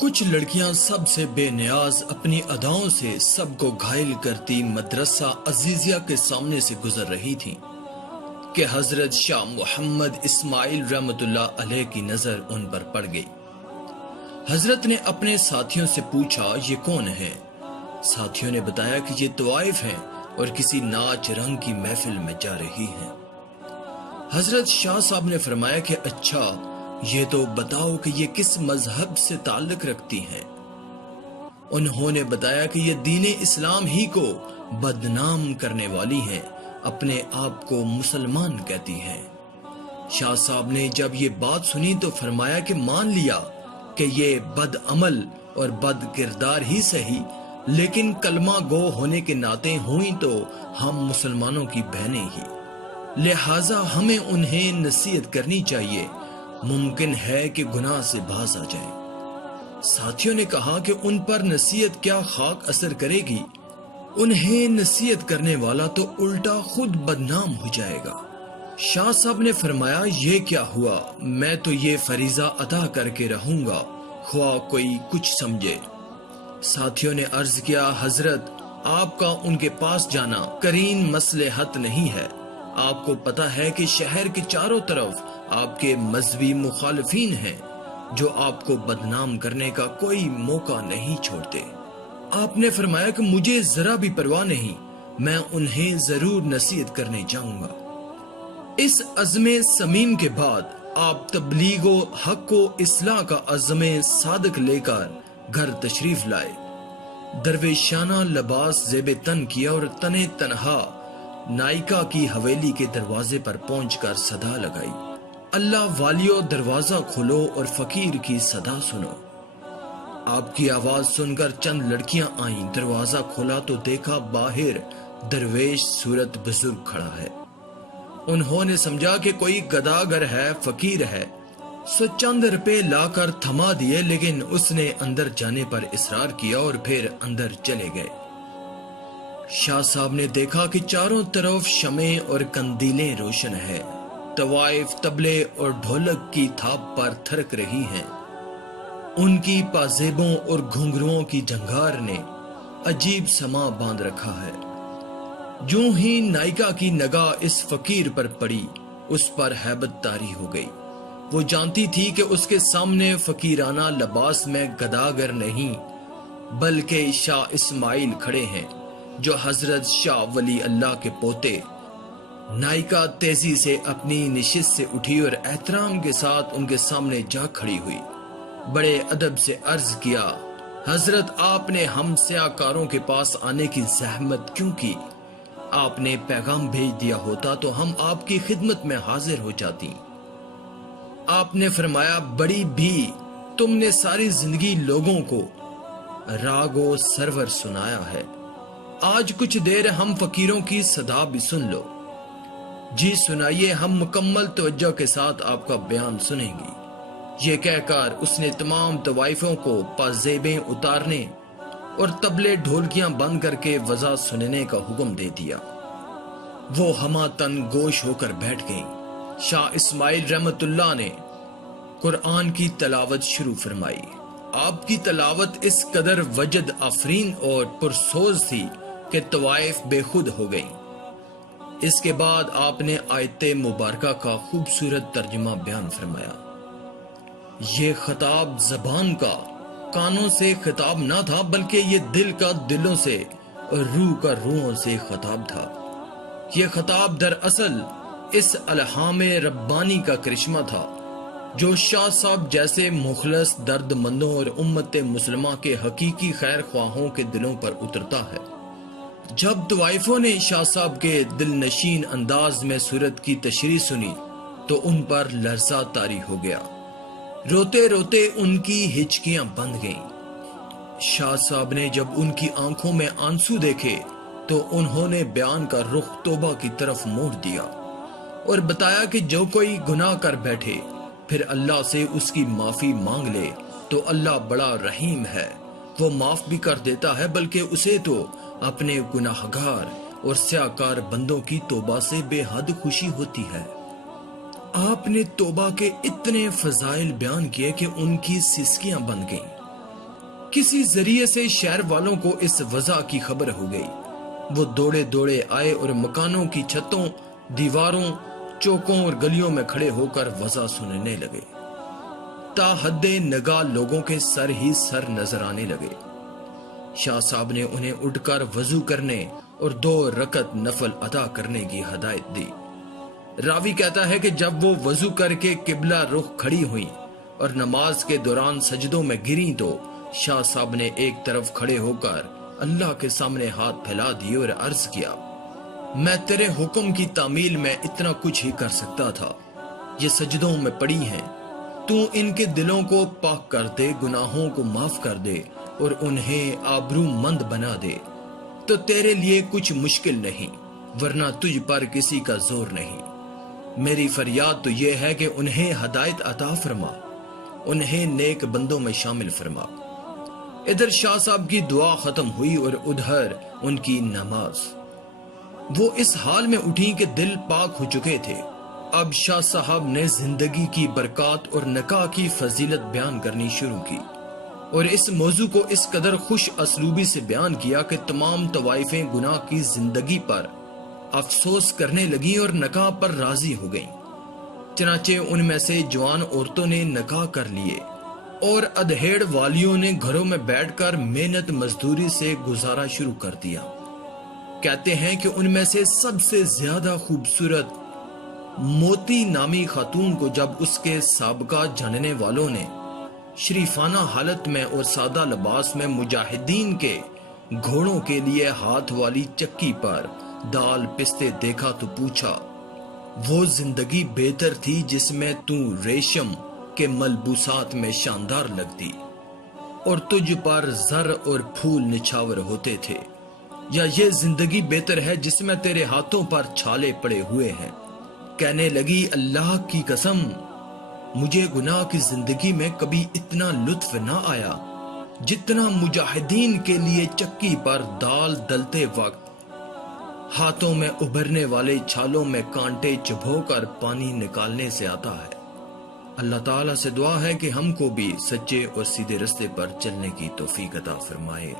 کچھ لڑکیاں سب سے بے نیاز اپنی اداؤں سے سب کو گھائل کرتی مدرسہ عزیزیہ کے سامنے سے گزر رہی تھیں کہ حضرت شاہ محمد اسماعیل رحمت اللہ علیہ کی نظر ان پر پڑ گئی۔ حضرت نے اپنے ساتھیوں سے پوچھا، یہ کون ہیں؟ ساتھیوں نے بتایا کہ یہ طوائف ہیں اور کسی ناچ رنگ کی محفل میں جا رہی ہیں۔ حضرت شاہ صاحب نے فرمایا کہ اچھا، یہ تو بتاؤ کہ یہ کس مذہب سے تعلق رکھتی ہیں؟ انہوں نے بتایا کہ یہ دین اسلام ہی کو بدنام کرنے والی ہیں، اپنے آپ کو مسلمان کہتی ہیں۔ شاہ صاحب نے جب یہ بات سنی تو فرمایا کہ مان لیا کہ یہ بد عمل اور بد کردار ہی صحیح، لیکن کلمہ گو ہونے کے ناطے ہوئیں تو ہم مسلمانوں کی بہنیں ہی، لہٰذا ہمیں انہیں نصیحت کرنی چاہیے، ممکن ہے کہ گناہ سے باز آ جائیں۔ ساتھیوں نے کہا کہ ان پر نصیحت کیا خاک اثر کرے گی، انہیں نصیحت کرنے والا تو الٹا خود بدنام ہو جائے گا۔ شاہ صاحب نے فرمایا، یہ کیا ہوا، میں تو یہ فریضہ ادا کر کے رہوں گا، خواہ کوئی کچھ سمجھے۔ ساتھیوں نے عرض کیا، حضرت آپ کا ان کے پاس جانا کرین مصلحت نہیں ہے، آپ کو پتہ ہے کہ شہر کے چاروں طرف آپ کے مذہبی مخالفین ہیں جو آپ کو بدنام کرنے کا کوئی موقع نہیں چھوڑتے۔ آپ نے فرمایا کہ مجھے ذرا بھی پرواہ نہیں، میں انہیں ضرور نصیحت کرنے جاؤں گا۔ اس عزم سمیم کے بعد آپ تبلیغ و حق و اصلاح کا عزم صادق لے کر گھر تشریف لائے، درویشانہ لباس زیب تن کیا اور تنے تنہا نائکا کی حویلی کے دروازے پر پہنچ کر صدا لگائی، اللہ والیو دروازہ کھولو اور فقیر کی صدا سنو۔ آپ کی آواز سن کر چند لڑکیاں آئیں، دروازہ کھولا تو دیکھا باہر درویش صورت بزرگ کھڑا ہے۔ انہوں نے سمجھا کہ کوئی گداگر ہے، فقیر ہے، سو چند روپے لا کر تھما دیے، لیکن اس نے اندر جانے پر اصرار کیا اور پھر اندر چلے گئے۔ شاہ صاحب نے دیکھا کہ چاروں طرف شمع اور کندیلیں روشن ہیں، طوائف طبلے اور ڈھولک کی تھاپ پر تھرک رہی ہیں، ان کی پازیبوں اور گھنگروؤں کی جھنگار نے عجیب سما باندھ رکھا ہے۔ جو ہی نائکا کی نگاہ اس فقیر پر پڑی، اس پر ہیبت طاری ہو گئی۔ وہ جانتی تھی کہ اس کے سامنے فقیرانہ لباس میں گداگر نہیں بلکہ شاہ اسماعیل کھڑے ہیں، جو حضرت شاہ ولی اللہ کے پوتے۔ نائکا تیزی سے اپنی نشست سے اٹھی اور احترام کے ساتھ ان کے سامنے جا کھڑی ہوئی، بڑے ادب سے عرض کیا، حضرت آپ نے ہم سیاہ کاروں کے پاس آنے کی زحمت کیوں کی؟ آپ نے پیغام بھیج دیا ہوتا تو ہم آپ کی خدمت میں حاضر ہو جاتی۔ آپ نے فرمایا، بڑی بھی تم نے ساری زندگی لوگوں کو راگ و سرور سنایا ہے، آج کچھ دیر ہم فقیروں کی صدا بھی سن لو۔ جی سنائیے، ہم مکمل توجہ کے ساتھ آپ کا بیان سنیں گی۔ یہ کہہ کر اس نے تمام طوائفوں کو پازیبیں اتارنے اور طبلے ڈھولکیاں بند کر کے وضع سننے کا حکم دے دیا۔ وہ ہمہ تن گوش ہو کر بیٹھ گئیں۔ شاہ اسماعیل رحمت اللہ نے قرآن کی تلاوت شروع فرمائی۔ آپ کی تلاوت اس قدر وجد آفرین اور پرسوز تھی کہ طوائف بے خود ہو گئیں۔ اس کے بعد آپ نے آیت مبارکہ کا خوبصورت ترجمہ بیان فرمایا۔ یہ خطاب زبان کا کانوں سے خطاب نہ تھا، بلکہ یہ دل کا دلوں سے اور روح کا روحوں سے خطاب تھا۔ یہ خطاب دراصل اس الہام ربانی کا کرشمہ تھا جو شاہ صاحب جیسے مخلص درد مندوں اور امت مسلمہ کے حقیقی خیر خواہوں کے دلوں پر اترتا ہے۔ جب طوائفوں نے شاہ صاحب کے دل نشین انداز میں سورت کی تشریح سنی تو ان پر لرزہ طاری ہو گیا، روتے روتے ان کی ہچکیاں بند گئیں۔ شاہ صاحب نے جب ان کی آنکھوں میں آنسو دیکھے تو انہوں نے بیان کا رخ توبہ کی طرف موڑ دیا اور بتایا کہ جو کوئی گناہ کر بیٹھے پھر اللہ سے اس کی معافی مانگ لے تو اللہ بڑا رحیم ہے، وہ معاف بھی کر دیتا ہے، بلکہ اسے تو اپنے گناہگار اور سیاکار بندوں کی توبہ سے بے حد خوشی ہوتی ہے۔ آپ نے توبہ کے اتنے فضائل بیان کیے کہ ان کی سسکیاں بن گئیں۔ کسی ذریعے سے شہر والوں کو اس وضع کی خبر ہو گئی۔ وہ دوڑے دوڑے آئے اور مکانوں کی چھتوں، دیواروں، چوکوں اور گلیوں میں کھڑے ہو کر وضع سننے لگے۔ تا حد نگاہ لوگوں کے سر ہی سر نظر آنے لگے۔ شاہ صاحب نے انہیں اٹھ کر وضو کرنے اور 2 رکعت نفل ادا کرنے کی ہدایت دی۔ راوی کہتا ہے کہ جب وہ وضو کر کے قبلہ رخ کھڑی ہوئیں اور نماز کے دوران سجدوں میں گریں تو شاہ صاحب نے ایک طرف کھڑے ہو کر اللہ کے سامنے ہاتھ پھیلا دیے اور عرض کیا، میں تیرے حکم کی تعمیل میں اتنا کچھ ہی کر سکتا تھا، یہ سجدوں میں پڑی ہیں، تو ان کے دلوں کو پاک کر دے، گناہوں کو معاف کر دے اور انہیں آبرو مند بنا دے، تو تیرے لیے کچھ مشکل نہیں، ورنہ تجھ پر کسی کا زور نہیں۔ میری فریاد تو یہ ہے کہ انہیں ہدایت عطا فرما، انہیں نیک بندوں میں شامل فرما۔ ادھر شاہ صاحب کی دعا ختم ہوئی اور ادھر ان کی نماز۔ وہ اس حال میں اٹھی کہ دل پاک ہو چکے تھے۔ اب شاہ صاحب نے زندگی کی برکات اور نکاح کی فضیلت بیان کرنی شروع کی اور اس موضوع کو اس قدر خوش اسلوبی سے بیان کیا کہ تمام طوائفیں گناہ کی زندگی پر افسوس کرنے لگیں اور نکاح پر راضی ہو گئیں۔ چنانچہ ان میں سے جوان عورتوں نے نکاح کر لیے اور ادھیڑ والیوں نے گھروں میں بیٹھ کر محنت مزدوری سے گزارا شروع کر دیا۔ کہتے ہیں کہ ان میں سے سب سے زیادہ خوبصورت موتی نامی خاتون کو جب اس کے سابقہ جاننے والوں نے شریفانہ حالت میں اور سادہ لباس میں مجاہدین کے گھوڑوں کے لیے ہاتھ والی چکی پر دال پستے دیکھا تو پوچھا، وہ زندگی بہتر تھی جس میں تو ریشم کے ملبوسات میں شاندار لگتی اور تجھ پر زر اور پھول نچھاور ہوتے تھے، یا یہ زندگی بہتر ہے جس میں تیرے ہاتھوں پر چھالے پڑے ہوئے ہیں؟ کہنے لگی، اللہ کی قسم، مجھے گناہ کی زندگی میں کبھی اتنا لطف نہ آیا جتنا مجاہدین کے لیے چکی پر دال دلتے وقت ہاتھوں میں ابھرنے والے چھالوں میں کانٹے چبھو کر پانی نکالنے سے آتا ہے۔ اللہ تعالیٰ سے دعا ہے کہ ہم کو بھی سچے اور سیدھے رستے پر چلنے کی توفیق عطا فرمائے۔